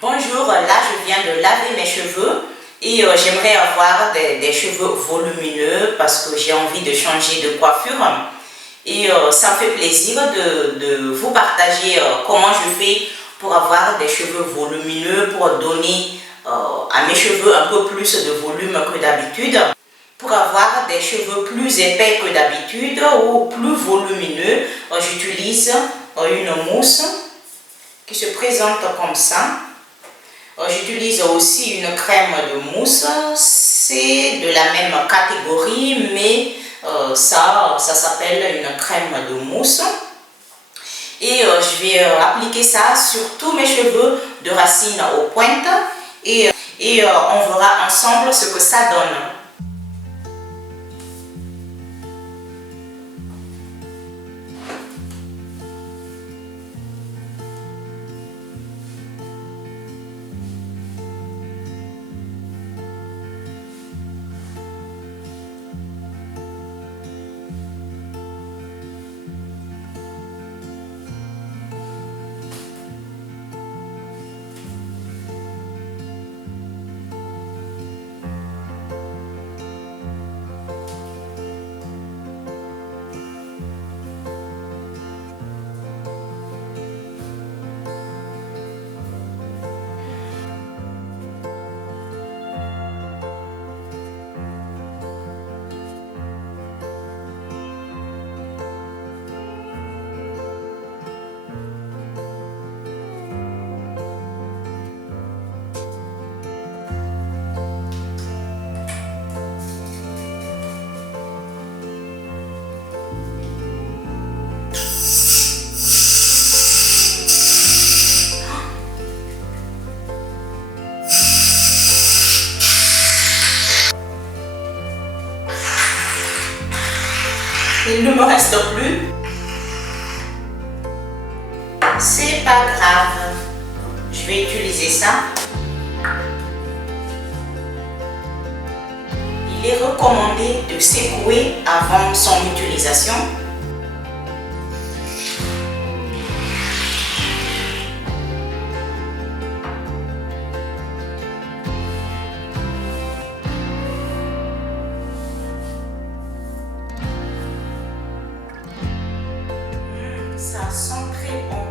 Bonjour, là je viens de laver mes cheveux et j'aimerais avoir des cheveux volumineux parce que j'ai envie de changer de coiffure et ça me fait plaisir de vous partager comment je fais pour avoir des cheveux volumineux, pour donner à mes cheveux un peu plus de volume que d'habitude. Pour avoir des cheveux plus épais que d'habitude ou plus volumineux, j'utilise une mousse qui se présente comme ça. J'utilise aussi une crème de mousse, c'est de la même catégorie, mais ça s'appelle une crème de mousse. Et je vais appliquer ça sur tous mes cheveux de racines aux pointes et on verra ensemble ce que ça donne. Il ne me reste plus. C'est pas grave. Je vais utiliser ça. Il est recommandé de secouer avant son utilisation. Ça sent très bon.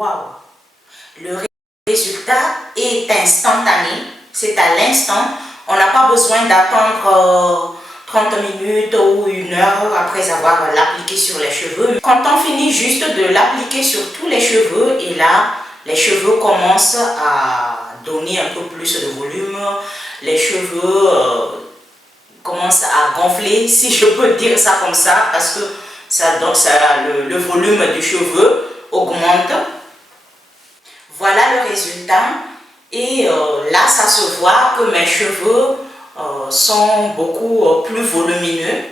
Waouh! Le résultat est instantané, c'est à l'instant. On n'a pas besoin d'attendre 30 minutes ou 1 heure après avoir l'appliqué sur les cheveux. Quand on finit juste de l'appliquer sur tous les cheveux, et là, les cheveux commencent à donner un peu plus de volume. Les cheveux commencent à gonfler, si je peux dire ça comme ça, parce que le volume du cheveu augmente. Voilà le résultat. Et là, ça se voit que mes cheveux sont beaucoup plus volumineux.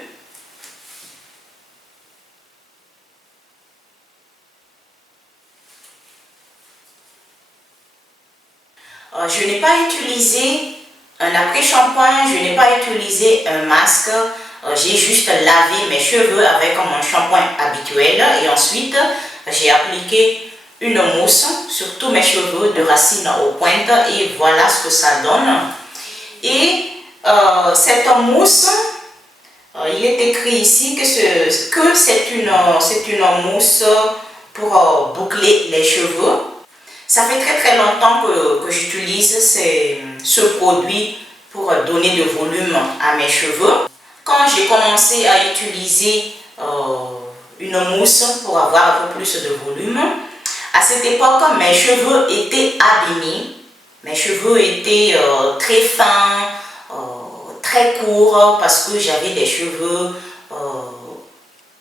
Je n'ai pas utilisé un après-shampoing, je n'ai pas utilisé un masque. J'ai juste lavé mes cheveux avec mon shampoing habituel et ensuite j'ai appliqué une mousse sur tous mes cheveux de racines aux pointes et voilà ce que ça donne. Et cette mousse, il est écrit ici que c'est une mousse pour boucler les cheveux. Ça fait très longtemps que j'utilise ce produit pour donner de volume à mes cheveux. Quand j'ai commencé à utiliser une mousse pour avoir un peu plus de volume, à cette époque, mes cheveux étaient abîmés. Mes cheveux étaient très fins, très courts, parce que j'avais des cheveux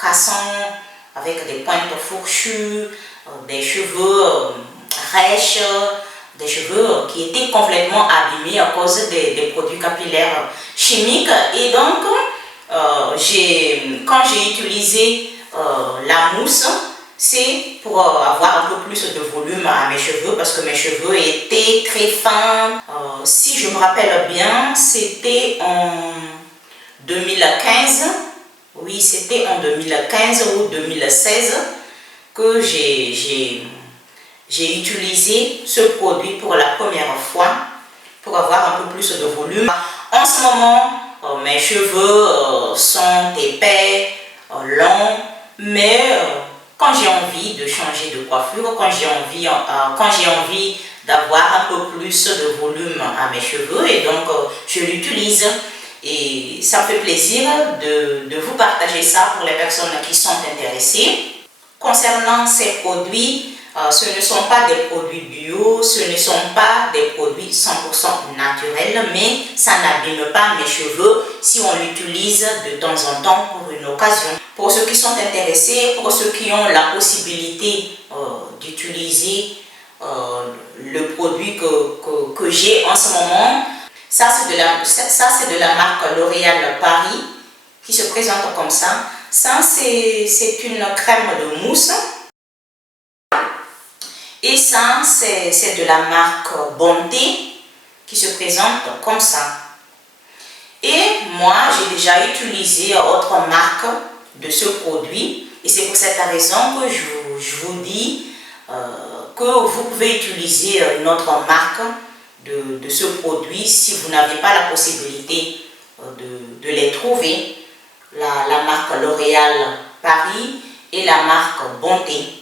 cassants, avec des pointes fourchues, des cheveux rêches, des cheveux qui étaient complètement abîmés à cause des produits capillaires chimiques. Et donc, quand j'ai utilisé la mousse, c'est pour avoir un peu plus de volume à mes cheveux parce que mes cheveux étaient très fins. Si je me rappelle bien, c'était en 2015. Oui, c'était en 2015 ou 2016 que j'ai utilisé ce produit pour la première fois pour avoir un peu plus de volume. En ce moment, mes cheveux sont épais, longs, mais quand j'ai envie de changer de coiffure, quand j'ai envie d'avoir un peu plus de volume à mes cheveux, et donc je l'utilise. Et ça me fait plaisir de vous partager ça pour les personnes qui sont intéressées. Concernant ces produits, ce ne sont pas des produits bio, ce ne sont pas des produits 100% naturels, mais ça n'abîme pas mes cheveux si on l'utilise de temps en temps pour une occasion. Pour ceux qui sont intéressés, pour ceux qui ont la possibilité d'utiliser le produit que j'ai en ce moment, ça c'est de la marque L'Oréal Paris qui se présente comme ça. Ça c'est une crème de mousse. Et ça, c'est de la marque Bonté qui se présente comme ça. Et moi, j'ai déjà utilisé autre marque de ce produit. Et c'est pour cette raison que je vous dis que vous pouvez utiliser une autre marque de ce produit si vous n'avez pas la possibilité de les trouver. La marque L'Oréal Paris et la marque Bonté.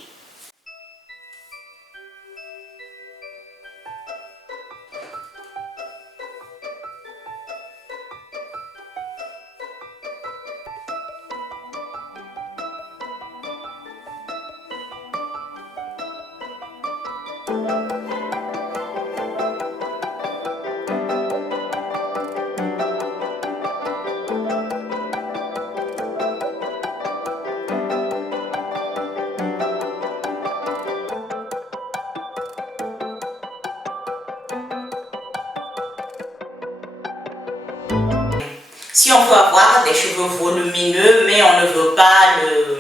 Si on veut avoir des cheveux volumineux, mais on ne veut pas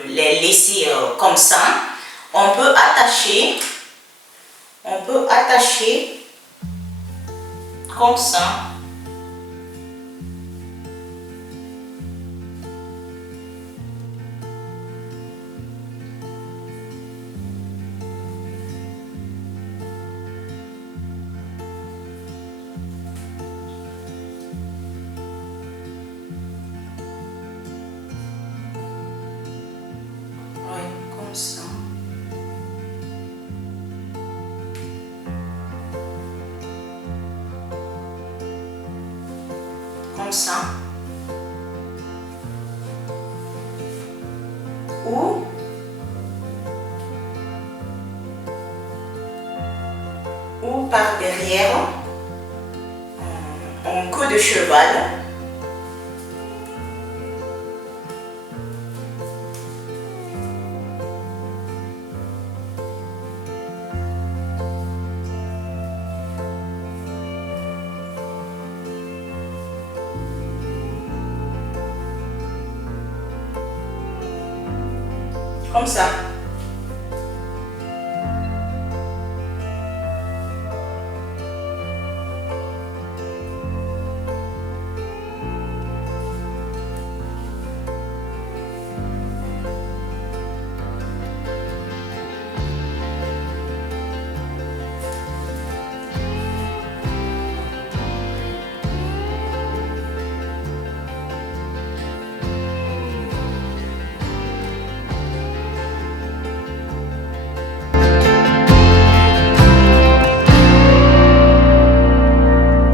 les laisser comme ça, on peut attacher comme ça. Comme ça. ça. Ou par derrière en queue de cheval. Comme ça.